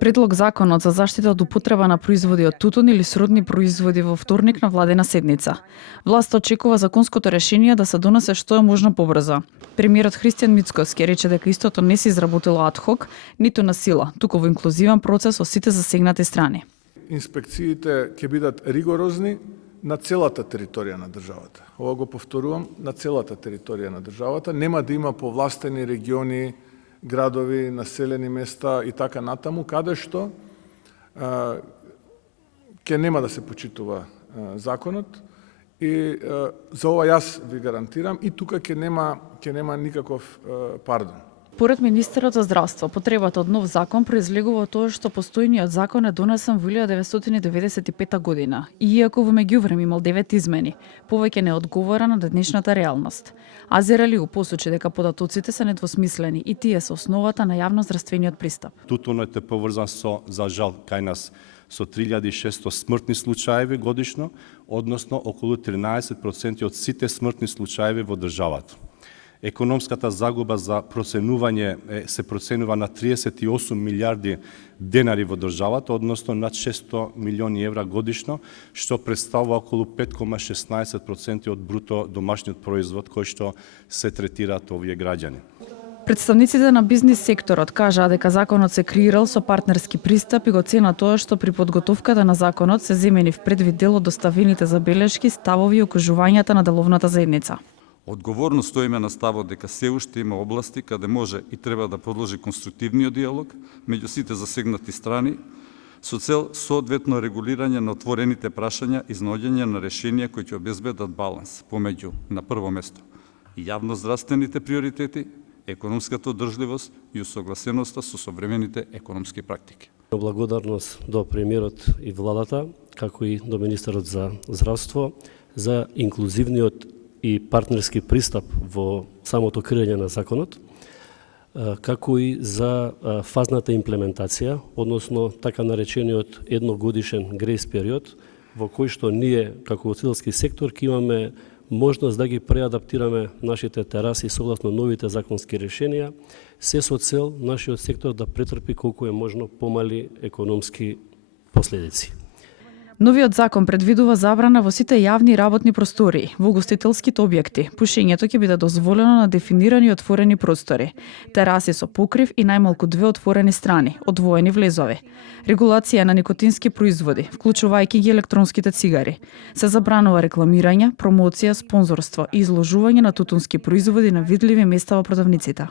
Предлог законот за заштита од употреба на производи од тутун или сродни производи во вторник на владена седница. Власта очекува законското решение да се донесе што е можно побрзо. Премиерот Христијан Мицкоски рече дека истото не се изработило ад хок, ниту на сила, туку во инклузивен процес со сите засегнати страни. Инспекциите ќе бидат ригорозни на целата територија на државата. Ова го повторувам, на целата територија на државата. Нема да има повластени региони, градови, населени места и така натаму, каде што ќе нема да се почитува законот. И за ова јас ви гарантирам, и тука ќе нема никаков пардон. Поред министерот за здравство, потребата од нов закон произлегува од тоа што постојниот закон е донесен во 1995 година, и иако во меѓувреме имал 9 измени, повеќе не одговара на денешната реалност. Азер Алиу посочи дека податоците се недвосмислени и тие се основата на јавноздравствениот пристап. Тутунот е поврзан со, за жал, кај нас со 3600 смртни случаеви годишно, односно околу 13% од сите смртни случаеви во државата. Економската загуба за проценување се проценува на 38 милиарди денари во државата, односно над 600 милиони евра годишно, што представува околу 5,16% од бруто домашниот производ кој што се третираат овие граѓани. Представниците на бизнис секторот кажаа дека законот се креирал со партнерски пристап и го цена тоа што при подготовката на законот се земени в предвид дел од доставените забелешки, ставови и окружувањата на деловната заедница. Одговорно стоиме на ставот дека се уште има области каде може и треба да продолжи конструктивниот диалог меѓу сите засегнати страни со цел соодветно регулирање на отворените прашања и наоѓање на решенија кои ќе обезбедат баланс помеѓу, на прво место, јавноздравствените приоритети, економската одржливост и усогласеноста со современите економски практики. Благодарност до премиерот и владата, како и до министерот за здравство, за инклузивниот и партнерски пристап во самото креање на законот, како и за фазната имплементација, односно така наречениот едногодишен грейс период, во кој што ние, како уцителски сектор, ќе имаме можност да ги преадаптираме нашите тераси согласно новите законски решенија, се со цел нашиот сектор да претрпи колку е можно помали економски последици. Новиот закон предвидува забрана во сите јавни работни простории, во угостителските објекти. Пушењето ќе биде дозволено на дефинирани отворени простори, тераси со покрив и најмалку 2 отворени страни, одвоени влезови. Регулација на никотински производи, вклучувајќи ги електронските цигари. Се забранува рекламирање, промоција, спонзорство и изложување на тутунски производи на видливи места во продавниците.